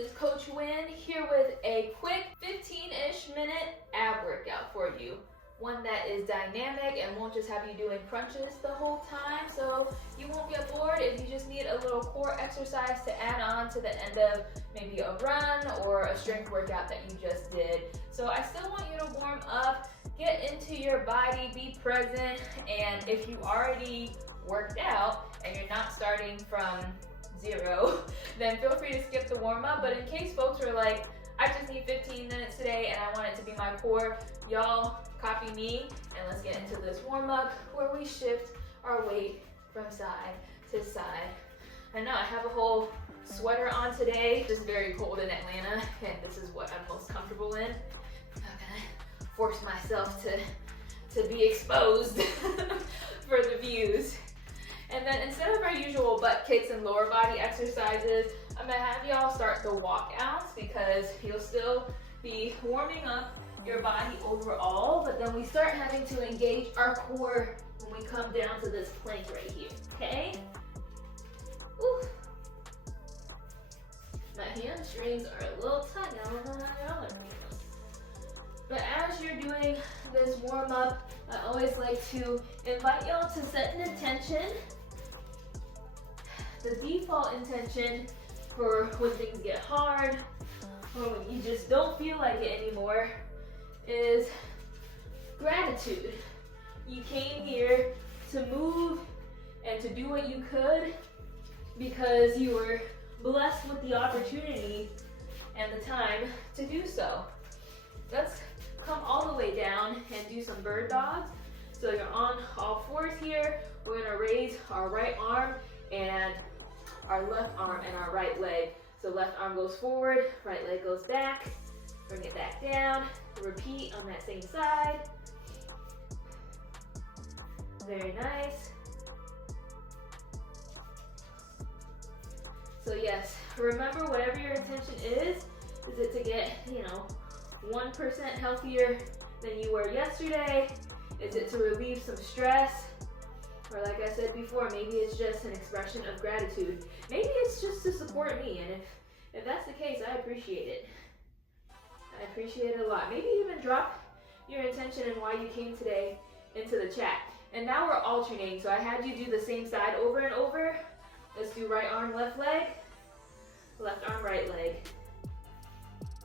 is Coach Wynn here with a quick 15-ish minute ab workout for you. One that is dynamic and won't just have you doing crunches the whole time, so you won't get bored if you just need a little core exercise to add on to the end of maybe a run or a strength workout that you just did. So I still want you to warm up, get into your body, be present, and if you already worked out and you're not starting from zero, then feel free to skip the warm-up. But in case folks are like, I just need 15 minutes today and I want it to be my core, y'all copy me and let's get into this warm-up where we shift our weight from side to side. I know I have a whole sweater on today. It's very cold in Atlanta and this is what I'm most comfortable in. I'm gonna force myself to be exposed for the views. And then instead of our usual butt kicks and lower body exercises, I'm gonna have y'all start the walkouts because you'll still be warming up your body overall, but then we start having to engage our core when we come down to this plank right here, okay? Ooh. My hamstrings are a little tight. I don't know how y'all are feeling. But as you're doing this warm up, I always like to invite y'all to set an intention. The default intention for when things get hard or when you just don't feel like it anymore is gratitude. You came here to move and to do what you could because you were blessed with the opportunity and the time to do so. Let's come all the way down and do some bird dogs. So you're on all fours here. We're gonna raise our right arm and our left arm and our right leg. So left arm goes forward, right leg goes back. Bring it back down. Repeat on that same side. Very nice. So yes, remember whatever your intention is it to get, 1% healthier than you were yesterday? Is it to relieve some stress? Or like I said before, maybe it's just an expression of gratitude. Maybe it's just to support me, and if that's the case, I appreciate it. I appreciate it a lot. Maybe even drop your intention and why you came today into the chat. And now we're alternating, so I had you do the same side over and over. Let's do right arm, left leg, left arm, right leg.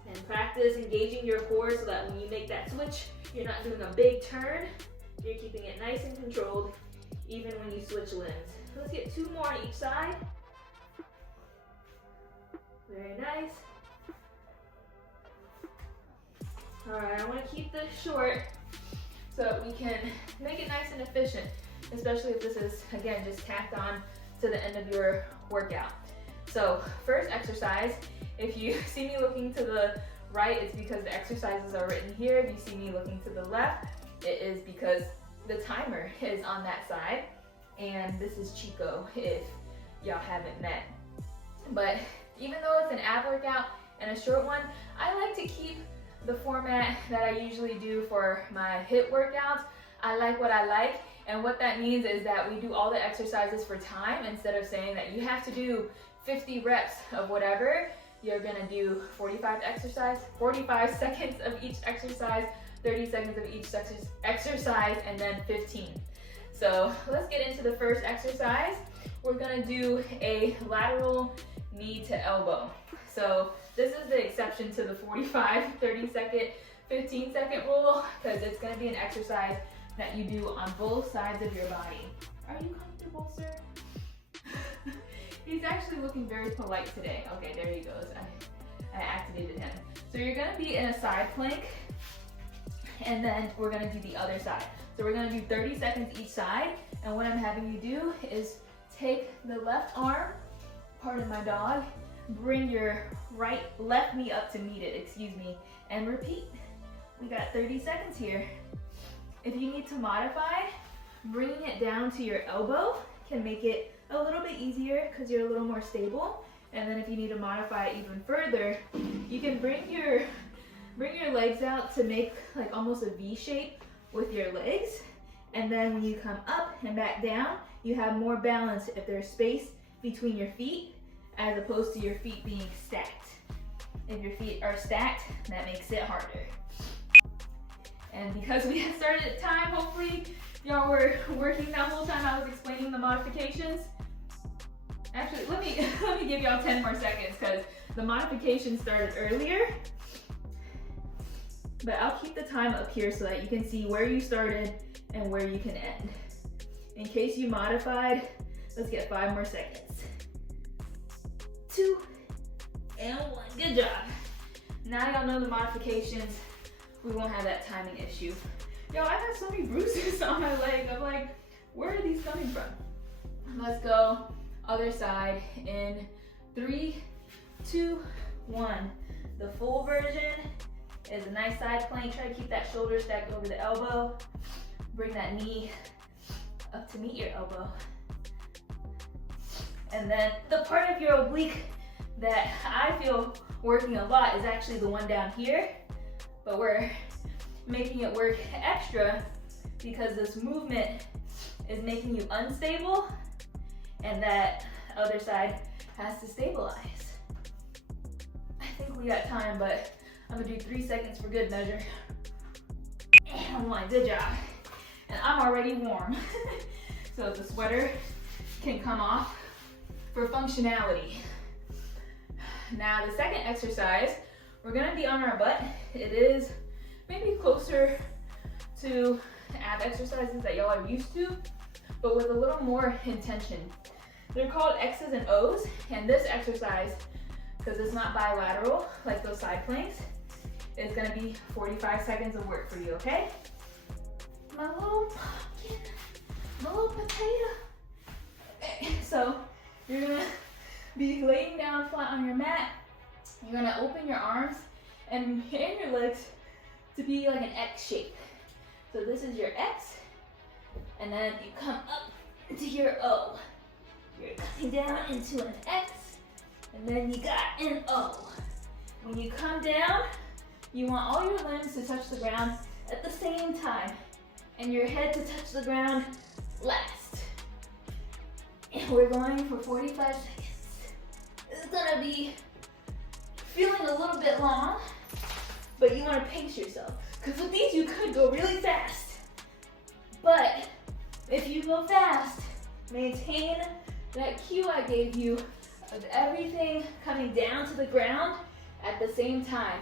And practice engaging your core so that when you make that switch, you're not doing a big turn. You're keeping it nice and controlled, even when you switch limbs. Let's get 2 more on each side. Very nice. All right, I want to keep this short so that we can make it nice and efficient, especially if this is, again, just tacked on to the end of your workout. So first exercise, if you see me looking to the right, it's because the exercises are written here. If you see me looking to the left, it is because the timer is on that side. And this is Chico if y'all haven't met. But even though it's an ab workout and a short one, I like to keep the format that I usually do for my HIIT workouts. I like what I like, and what that means is that we do all the exercises for time instead of saying that you have to do 50 reps of whatever. You're gonna do 45 seconds of each exercise, 30 seconds of each exercise, and then 15. So let's get into the first exercise. We're gonna do a lateral knee to elbow. So this is the exception to the 45, 30 second, 15 second rule, because it's gonna be an exercise that you do on both sides of your body. Are you comfortable, sir? He's actually looking very polite today. Okay, there he goes. I activated him. So you're gonna be in a side plank, and then we're gonna do the other side. So we're gonna do 30 seconds each side, and what I'm having you do is take the left arm, pardon my dog, bring your left knee up to meet it, and repeat. We got 30 seconds here. If you need to modify, bringing it down to your elbow can make it a little bit easier because you're a little more stable. And then if you need to modify it even further, you can bring your legs out to make like almost a V shape with your legs. And then when you come up and back down, you have more balance if there's space between your feet as opposed to your feet being stacked. If your feet are stacked, that makes it harder. And because we had started at time, hopefully y'all were working that whole time I was explaining the modifications. Actually, let me give y'all 10 more seconds because the modification started earlier. But I'll keep the time up here so that you can see where you started and where you can end. In case you modified, let's get 5 more seconds. 2 and 1, good job. Now y'all know the modifications. We won't have that timing issue. Yo, I got so many bruises on my leg. I'm like, where are these coming from? Let's go other side in 3, 2, 1. The full version is a nice side plank. Try to keep that shoulder stacked over the elbow. Bring that knee up to meet your elbow. And then the part of your oblique that I feel working a lot is actually the one down here, but we're making it work extra because this movement is making you unstable and that other side has to stabilize. I think we got time, but I'm gonna do 3 seconds for good measure. And 1, good job. And I'm already warm. So the sweater can come off for functionality. Now the second exercise, we're gonna be on our butt. It is maybe closer to ab exercises that y'all are used to, but with a little more intention. They're called X's and O's, and this exercise, because it's not bilateral like those side planks, is gonna be 45 seconds of work for you, okay? My little pumpkin, my little potato. Okay, so you're gonna be laying down flat on your mat. You're gonna open your arms and your legs to be like an X shape. So this is your X, and then you come up into your O. You're coming down into an X, and then you got an O. When you come down, you want all your limbs to touch the ground at the same time, and your head to touch the ground last. And we're going for 45 seconds. It's gonna be feeling a little bit long, but you wanna pace yourself. Because with these, you could go really fast. But if you go fast, maintain that cue I gave you of everything coming down to the ground at the same time.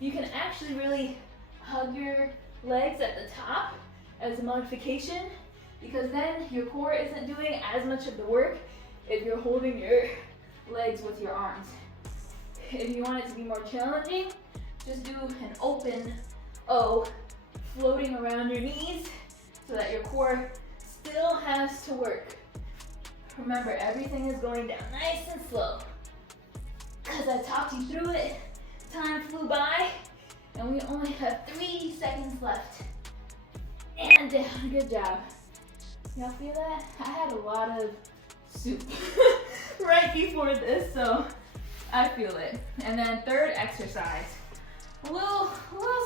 You can actually really hug your legs at the top as a modification, because then your core isn't doing as much of the work if you're holding your legs with your arms. If you want it to be more challenging, just do an open O, floating around your knees so that your core still has to work. Remember, everything is going down nice and slow. As I talked you through it, time flew by, and we only have 3 seconds left. And down, good job. Y'all feel that? I had a lot of soup right before this, so I feel it. And then third exercise, a little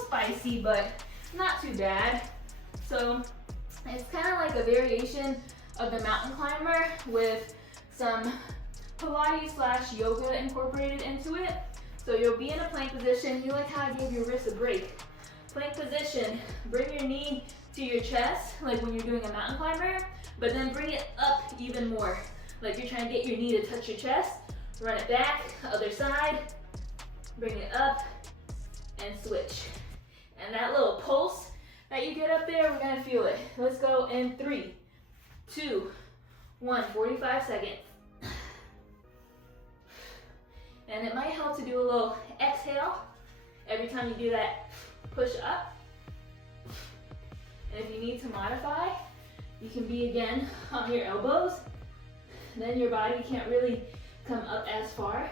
spicy, but not too bad. So it's kind of like a variation of the mountain climber with some Pilates / yoga incorporated into it. So you'll be in a plank position. You like how I gave your wrist a break. Plank position, bring your knee to your chest, like when you're doing a mountain climber, but then bring it up even more. Like you're trying to get your knee to touch your chest, run it back, other side, bring it up, and switch. And that little pulse that you get up there, we're gonna feel it. Let's go in 3, 2, 1, 45 seconds. And it might help to do a little exhale every time you do that push up. And if you need to modify, you can be again on your elbows. Then your body can't really come up as far.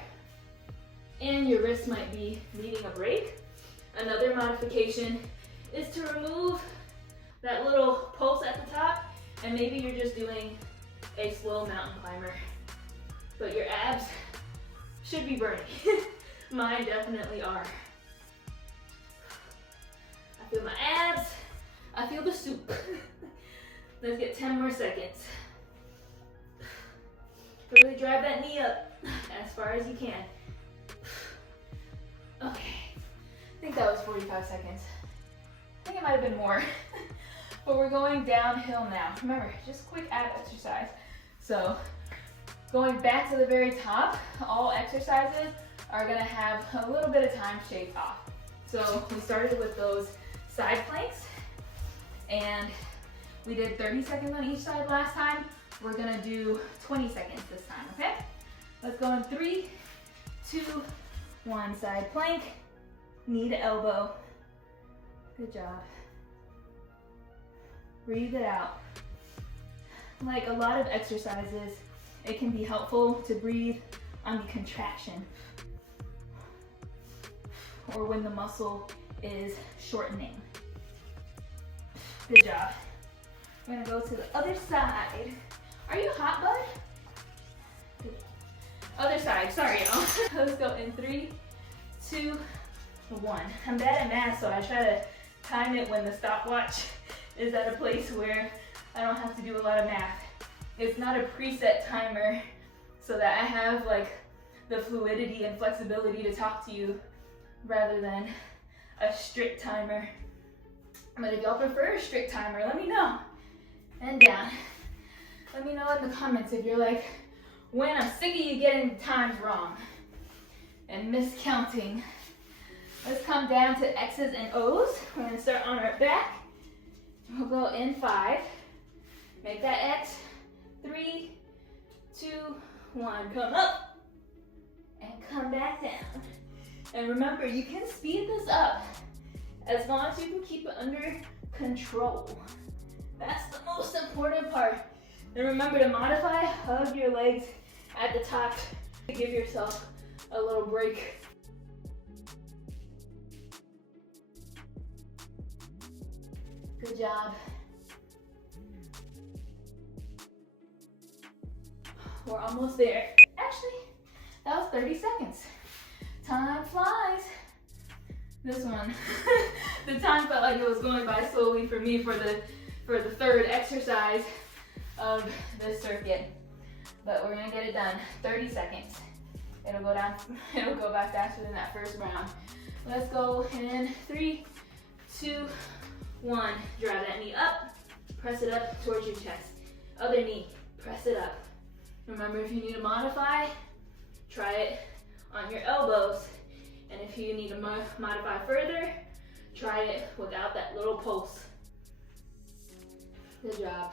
And your wrist might be needing a break. Another modification is to remove that little pulse at the top, and maybe you're just doing a slow mountain climber. But your abs should be burning. Mine definitely are. I feel my abs. I feel the soup. Let's get 10 more seconds. Really drive that knee up as far as you can. Okay, I think that was 45 seconds. I think it might have been more. But we're going downhill now. Remember, just quick ab exercise. So going back to the very top, all exercises are gonna have a little bit of time shaved off. So we started with those side planks and we did 30 seconds on each side last time. We're gonna do 20 seconds this time, okay? Let's go in 3, 2, 1, side plank, knee to elbow. Good job. Breathe it out. Like a lot of exercises, it can be helpful to breathe on the contraction or when the muscle is shortening. Good job. We're gonna go to the other side. Are you hot, bud? Good job. Other side, sorry y'all. Let's go in 3, 2, 1. I'm bad at math, so I try to time it when the stopwatch is at a place where I don't have to do a lot of math. It's not a preset timer so that I have like the fluidity and flexibility to talk to you rather than a strict timer. But if y'all prefer a strict timer, let me know. And down. Let me know in the comments if you're like, when I'm sick of you getting times wrong and miscounting. Let's come down to X's and O's. We're gonna start on our back. We'll go in 5. Make that X. 3, 2, 1. Come up and come back down. And remember, you can speed this up as long as you can keep it under control. That's the most important part. And remember to modify, hug your legs at the top to give yourself a little break. Good job. We're almost there. Actually, that was 30 seconds. Time flies. This one, the time felt like it was going by slowly for me for the third exercise of this circuit. But we're gonna get it done. 30 seconds. It'll go by faster than that first round. Let's go in 3, 2, 1. Drive that knee up. Press it up towards your chest. Other knee, press it up. Remember, if you need to modify, try it on your elbows. And if you need to modify further, try it without that little pulse. Good job.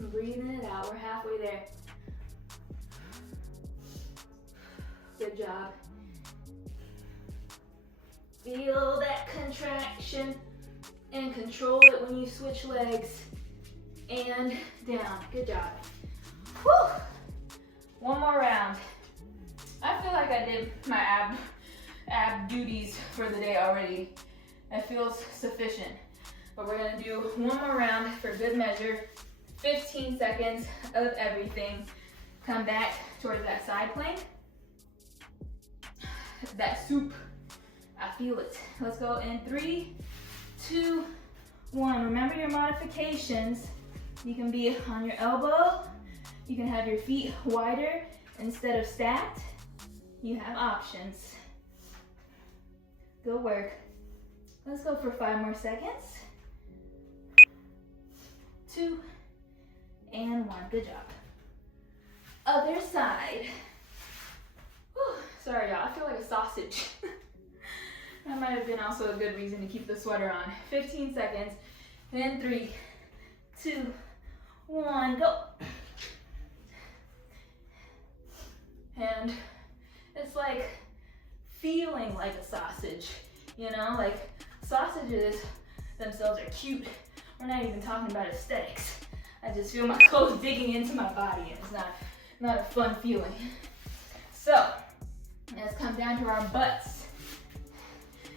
Breathing it out, we're halfway there. Good job. Feel that contraction and control it when you switch legs. And down, good job. Whew. One more round. I feel like I did my ab duties for the day already. It feels sufficient. But we're gonna do one more round for good measure. 15 seconds of everything. Come back towards that side plank. That soup, I feel it. Let's go in 3, 2, 1. Remember your modifications. You can be on your elbow. You can have your feet wider instead of stacked. You have options. Good work. Let's go for 5 more seconds. 2 and 1. Good job. Other side. Whew. Sorry, y'all. I feel like a sausage. That might have been also a good reason to keep the sweater on. 15 seconds. And 3, 2, 1. Go. And it's like feeling like a sausage, you know, like sausages themselves are cute. We're not even talking about aesthetics. I just feel my clothes digging into my body and it's not a fun feeling. So let's come down to our butts.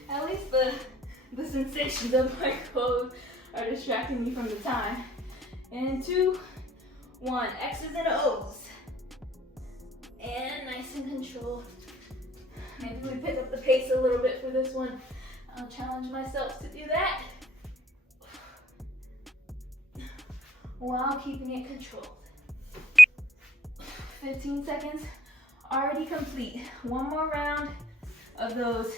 At least the sensations of my clothes are distracting me from the time. And 2, 1, X's and O's. And nice and controlled. Maybe we pick up the pace a little bit for this one. I'll challenge myself to do that while keeping it controlled. 15 seconds already complete. One more round of those,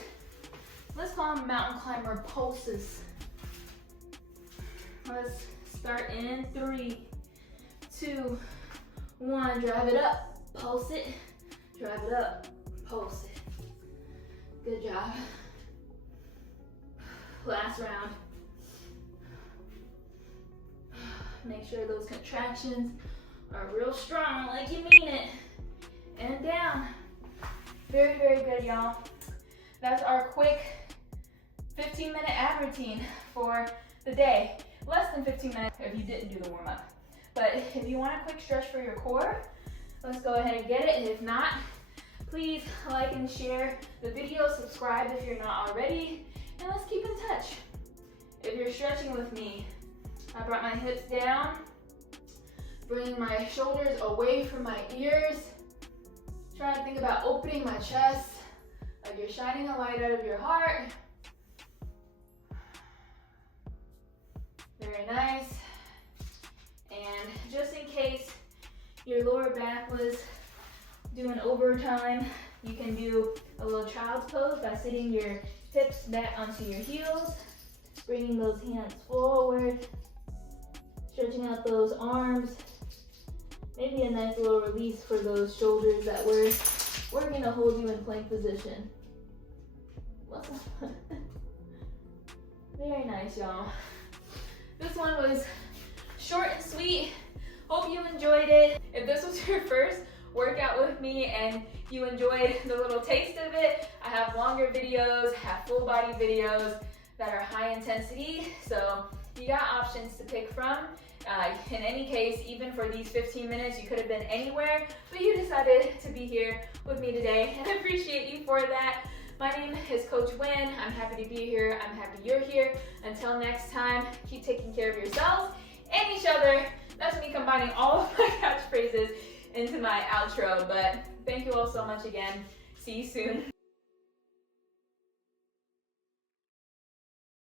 let's call them mountain climber pulses. Let's start in 3, 2, 1. Drive it up, pulse it, drive it up, pulse it. Good job. Last round. Make sure those contractions are real strong, like you mean it. And down. Very, very good, y'all. That's our quick 15-minute ab routine for the day. Less than 15 minutes if you didn't do the warm-up. But if you want a quick stretch for your core, let's go ahead and get it. And if not, please like and share the video, subscribe if you're not already, and let's keep in touch. If you're stretching with me, I brought my hips down, bringing my shoulders away from my ears. Try to think about opening my chest, like you're shining a light out of your heart. Very nice. And just in case your lower back was doing overtime, you can do a little child's pose by sitting your hips back onto your heels, bringing those hands forward, stretching out those arms. Maybe a nice little release for those shoulders that we're gonna hold you in plank position. Very nice, y'all. This one was short and sweet. Hope you enjoyed it. If this was your first workout with me and you enjoyed the little taste of it, I have longer videos, have full body videos that are high intensity. So you got options to pick from. In any case, even for these 15 minutes, you could have been anywhere, but you decided to be here with me today, and I appreciate you for that. My name is Coach Wynn. I'm happy to be here. I'm happy you're here. Until next time, keep taking care of yourselves and each other. That's me combining all of my catchphrases into my outro, but thank you all so much again. See you soon.